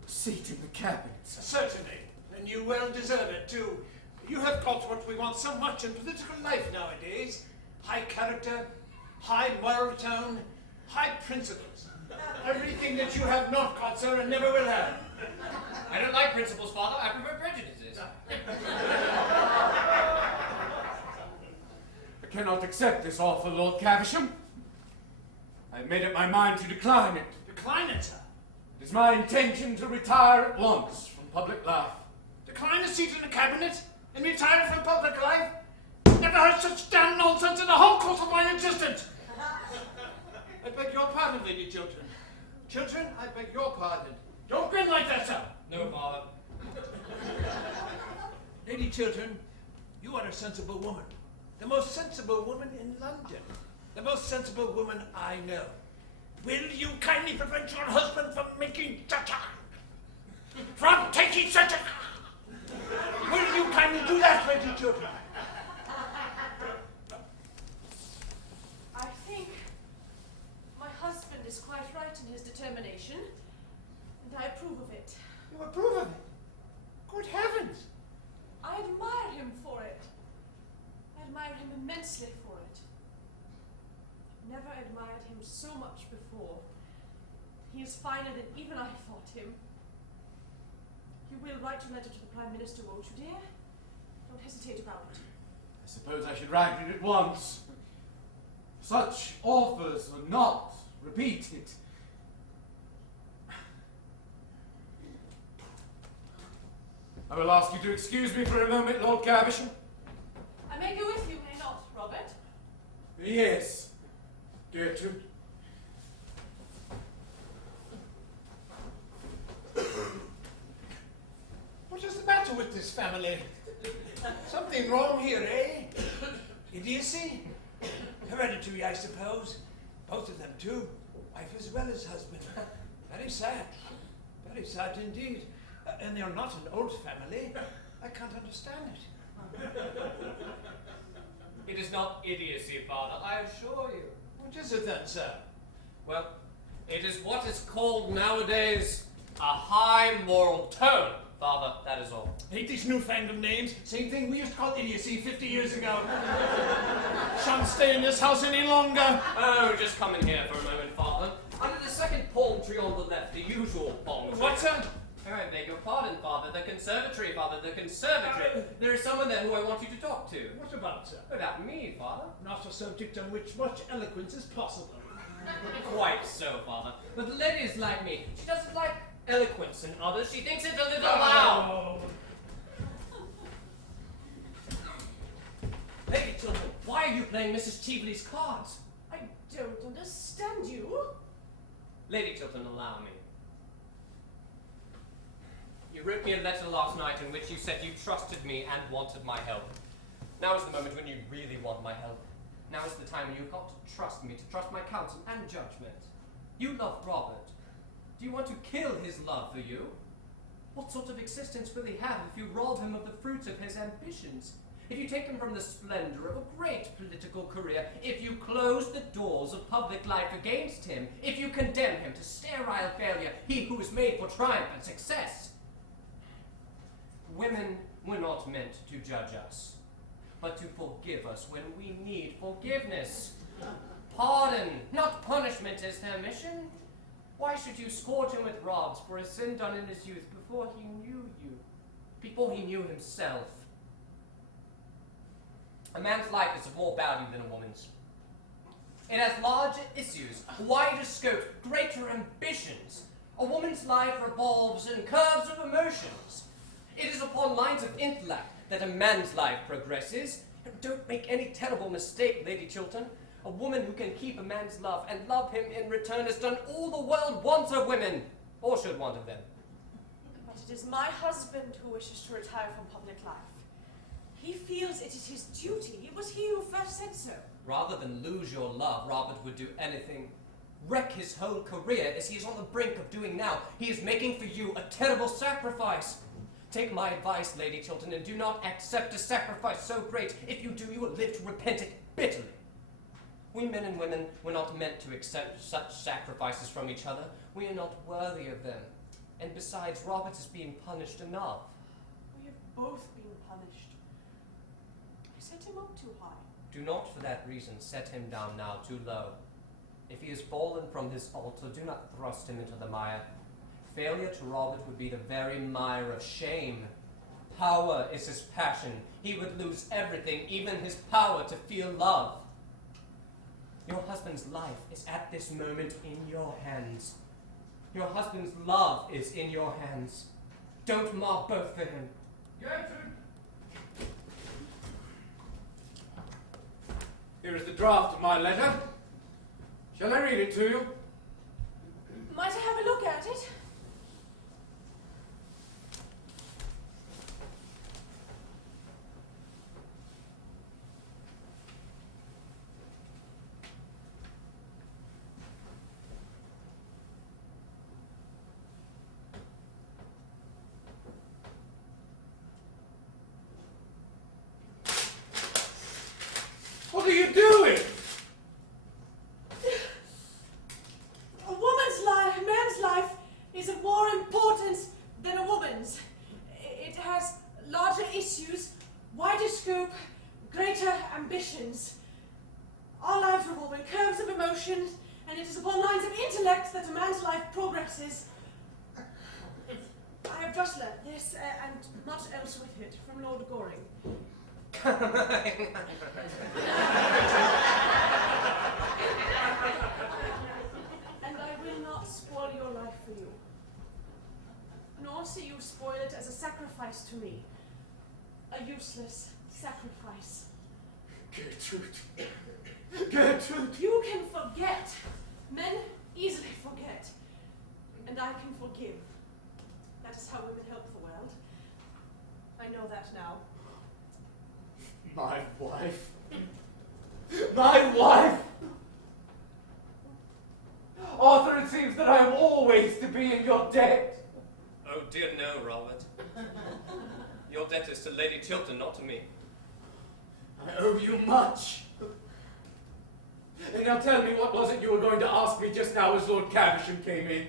Seat in the cabinet? Certainly, and you well deserve it too. You have got what we want so much in political life nowadays. High character, high moral tone, high principles. Everything that you have not got, sir, and never will have. I don't like principles, father. I prefer prejudices. I cannot accept this offer, Lord Caversham. I have made up my mind to decline it. Decline it, sir. It is my intention to retire at once from public life. Decline a seat in the cabinet and retire from public life? Never heard such damn nonsense in the whole course of my existence. I beg your pardon, Lady Chiltern. Children, I beg your pardon. Don't grin like that, sir. No, father. Lady Chiltern, you are a sensible woman. The most sensible woman in London. The most sensible woman I know. Will you kindly prevent your husband from making from taking such a... Will you kindly do that, Lady Chiltern? I think my husband is quite right in his determination, and I approve of it. You approve of it? Good heavens! I admire him for it. I admire him immensely for it. Never admired him so much before. He is finer than even I thought him. You will write a letter to the Prime Minister, won't you, dear? Don't hesitate about it. I suppose I should write it at once. Such offers are not repeated. I will ask you to excuse me for a moment, Lord Caversham. I may go with you, may not, Robert? Yes, Gertrude. What is the matter with this family? Something wrong here, eh? Idiocy? Hereditary, I suppose. Both of them, too. Wife as well as husband. Very sad. Very sad indeed. And they're not an old family. I can't understand it. It is not idiocy, Father, I assure you. What is it then, sir? Well, it is what is called nowadays a high moral tone, Father, that is all. Hate these newfangled names. Same thing we used to call idiocy 50 years ago. Shan't stay in this house any longer. Oh, just come in here for a moment, Father. Under the second palm tree on the left, the usual palm tree. What's that? Oh, I beg your pardon, Father. The conservatory, Father, the conservatory. There is someone there who I want you to talk to. What about, sir? About me, Father. Not a subject on which much eloquence is possible. Quite so, Father. But the lady is like me. She doesn't like eloquence in others. She thinks it a little loud. Lady Chilton, why are you playing Mrs. Cheveley's cards? I don't understand you. Lady Chilton, allow me. You wrote me a letter last night in which you said you trusted me and wanted my help. Now is the moment when you really want my help. Now is the time when you've got to trust me, to trust my counsel and judgment. You love Robert. Do you want to kill his love for you? What sort of existence will he have if you rob him of the fruits of his ambitions? If you take him from the splendor of a great political career, if you close the doors of public life against him, if you condemn him to sterile failure, he who is made for triumph and success. Women were not meant to judge us, but to forgive us when we need forgiveness. Pardon, not punishment, is their mission. Why should you scourge him with rods for a sin done in his youth before he knew you, before he knew himself? A man's life is of more value than a woman's. It has larger issues, wider scope, greater ambitions. A woman's life revolves in curves of emotions. It is upon lines of intellect that a man's life progresses. And don't make any terrible mistake, Lady Chilton. A woman who can keep a man's love and love him in return has done all the world wants of women, or should want of them. But it is my husband who wishes to retire from public life. He feels it is his duty. It was he who first said so. Rather than lose your love, Robert would do anything. Wreck his whole career as he is on the brink of doing now. He is making for you a terrible sacrifice. Take my advice, Lady Chilton, and do not accept a sacrifice so great. If you do, you will live to repent it bitterly. We men and women were not meant to accept such sacrifices from each other. We are not worthy of them. And besides, Robert is being punished enough. We have both been punished. I set him up too high. Do not, for that reason, set him down now too low. If he has fallen from his altar, do not thrust him into the mire. Failure to Robert would be the very mire of shame. Power is his passion. He would lose everything, even his power to feel love. Your husband's life is at this moment in your hands. Your husband's love is in your hands. Don't mar both for him. Gertrude! Here is the draft of my letter. Shall I read it to you? Might I have a look at it? What are you doing? addresses. I have just learnt this and much else with it from Lord Goring. And I will not spoil your life for you, nor see you spoil it as a sacrifice to me. A useless sacrifice. Gertrude. Gertrude. You can forget. Men easily forget. And I can forgive. That is how women help the world. I know that now. My wife. My wife! Arthur, it seems that I am always to be in your debt. Oh dear no, Robert. Your debt is to Lady Chiltern, not to me. I owe you much. And now tell me, what was it you were going to ask me just now as Lord Caversham came in?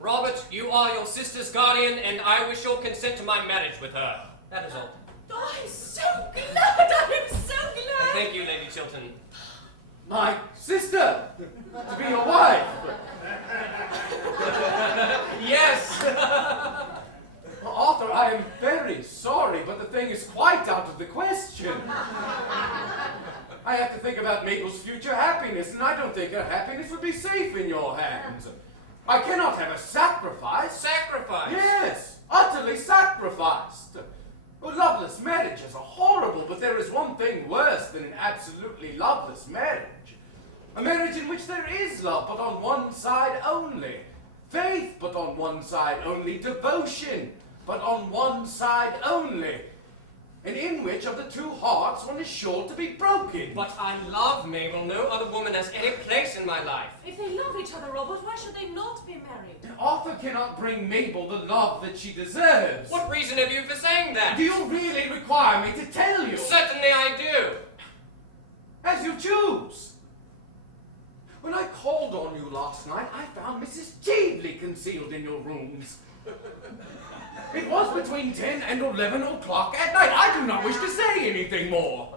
Robert, you are your sister's guardian, and I wish your consent to my marriage with her. That is all. Oh, I'm so glad! I'm so glad! Thank you, Lady Chiltern. My sister! To be your wife! Yes! Arthur, I am very sorry, but the thing is quite out of the question. I have to think about Mabel's future happiness, and I don't think her happiness would be safe in your hands. I cannot have a sacrifice. Sacrifice? Yes, utterly sacrificed. Well, loveless marriages are horrible, but there is one thing worse than an absolutely loveless marriage. A marriage in which there is love, but on one side only. Faith, but on one side only. Devotion, but on one side only. And in which of the two hearts one is sure to be broken. But I love Mabel. No other woman has any place in my life. If they love each other, Robert, why should they not be married? Arthur cannot bring Mabel the love that she deserves. What reason have you for saying that? Do you really require me to tell you? Certainly I do. As you choose. When I called on you last night, I found Mrs. Cheveley concealed in your rooms. It was between 10 and 11 o'clock at night. I do not wish to say anything more.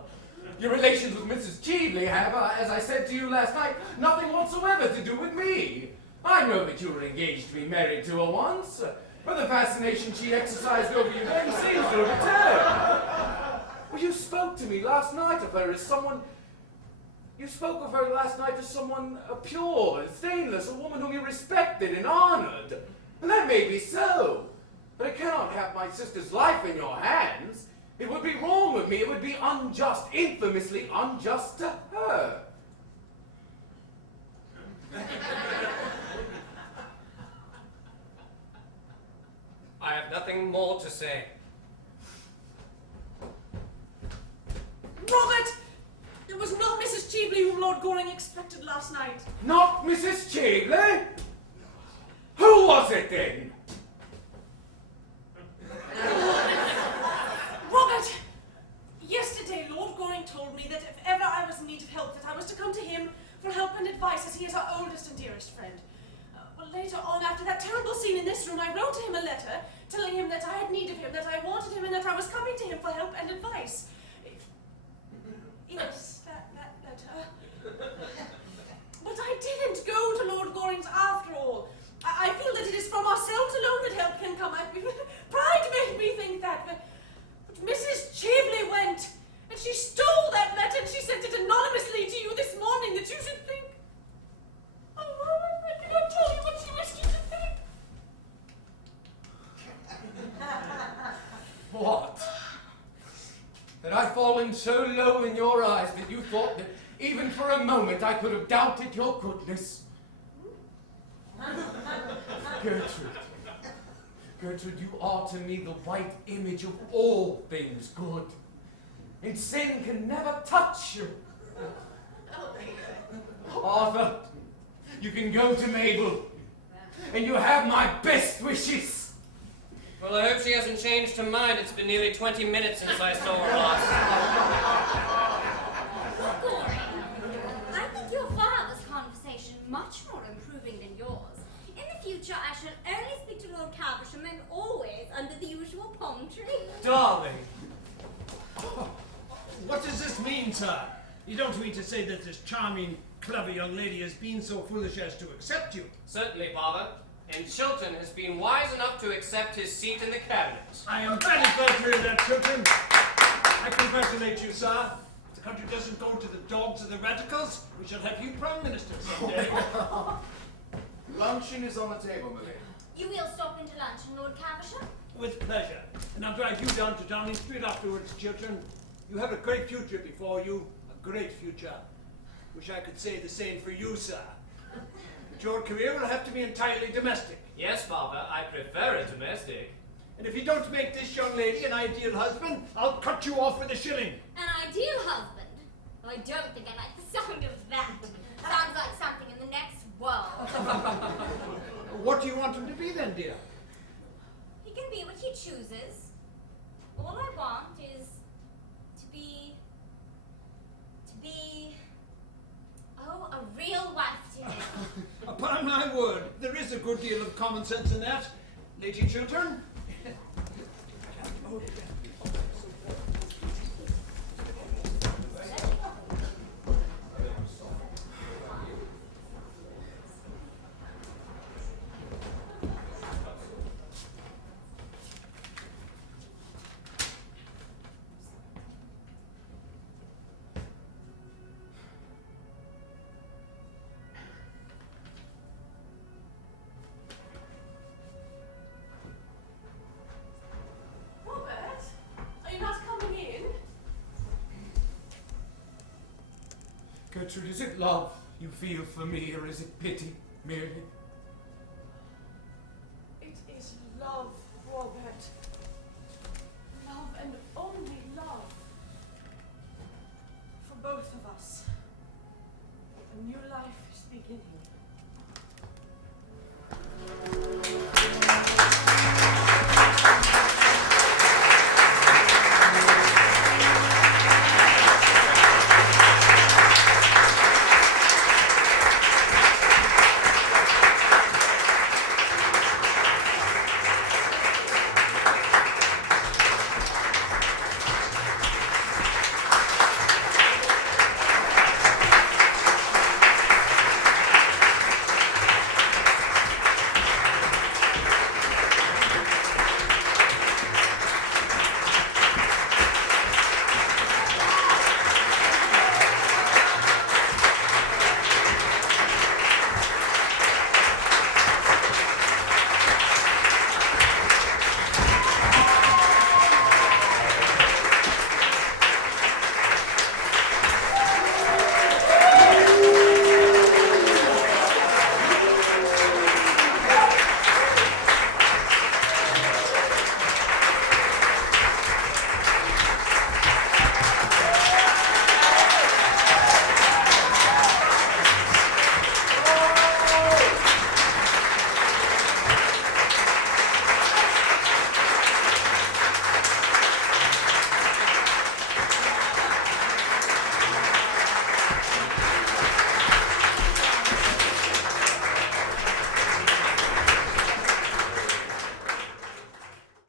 Your relations with Mrs. Cheveley have, as I said to you last night, nothing whatsoever to do with me. I know that you were engaged to be married to her once, but the fascination she exercised over you then seems to have returned. Well, you spoke to me last night of her as someone... You spoke of her last night as someone pure and stainless, a woman whom you respected and honored. And that may be so. But I cannot have my sister's life in your hands. It would be wrong of me. It would be unjust, infamously unjust to her. I have nothing more to say. Robert! It was not Mrs. Cheveley whom Lord Goring expected last night. Not Mrs. Cheveley? Who was it then? Robert! Yesterday, Lord Goring told me that if ever I was in need of help, that I was to come to him for help and advice, as he is our oldest and dearest friend. Well, later on, after that terrible scene in this room, I wrote to him a letter telling him that I had need of him, that I wanted him, and that I was coming to him for help and advice. Yes, that letter. But I didn't go to Lord Goring's after all. I feel that it is from ourselves alone that help can come. Pride made me think that, but Mrs. Cheveley went, and she stole that letter, and she sent it anonymously to you this morning, that you should think. Oh, I cannot tell you what she wished you to think. What? Had I fallen so low in your eyes that you thought that even for a moment I could have doubted your goodness? Gertrude. Gertrude, you are to me the white image of all things good. And sin can never touch you. Arthur, you can go to Mabel. And you have my best wishes. Well, I hope she hasn't changed her mind. It's been nearly 20 minutes since I saw her last. Goring, I think your father's conversation much more improving than yours. In the future, I shall only speak to Lord Caversham and always under the usual palm tree. Darling! What does this mean, sir? You don't mean to say that this charming clever young lady has been so foolish as to accept you. Certainly, Father. And Chilton has been wise enough to accept his seat in the cabinet. I am very glad to hear that, Chilton. I congratulate you, sir. If the country doesn't go to the dogs of the radicals, we shall have you Prime Minister someday. Luncheon is on the table, Millie. You will stop into luncheon, Lord Caversham? With pleasure. And I'll drive you down to Downing Street afterwards, Chilton. You have a great future before you. A great future. Wish I could say the same for you, sir. But your career will have to be entirely domestic. Yes, Father, I prefer it domestic. And if you don't make this young lady an ideal husband, I'll cut you off with a shilling. An ideal husband? Oh, I don't think I like the sound of that. Sounds like something in the next world. What do you want him to be then, dear? He can be what he chooses. All I want is to be... oh, a real wife to him. Upon my word, there is a good deal of common sense in that. Lady Chiltern? Robert, are you not coming in? Gertrude, is it love you feel for me, or is it pity, merely? It is love, Robert. Love and only love. For both of us. A new life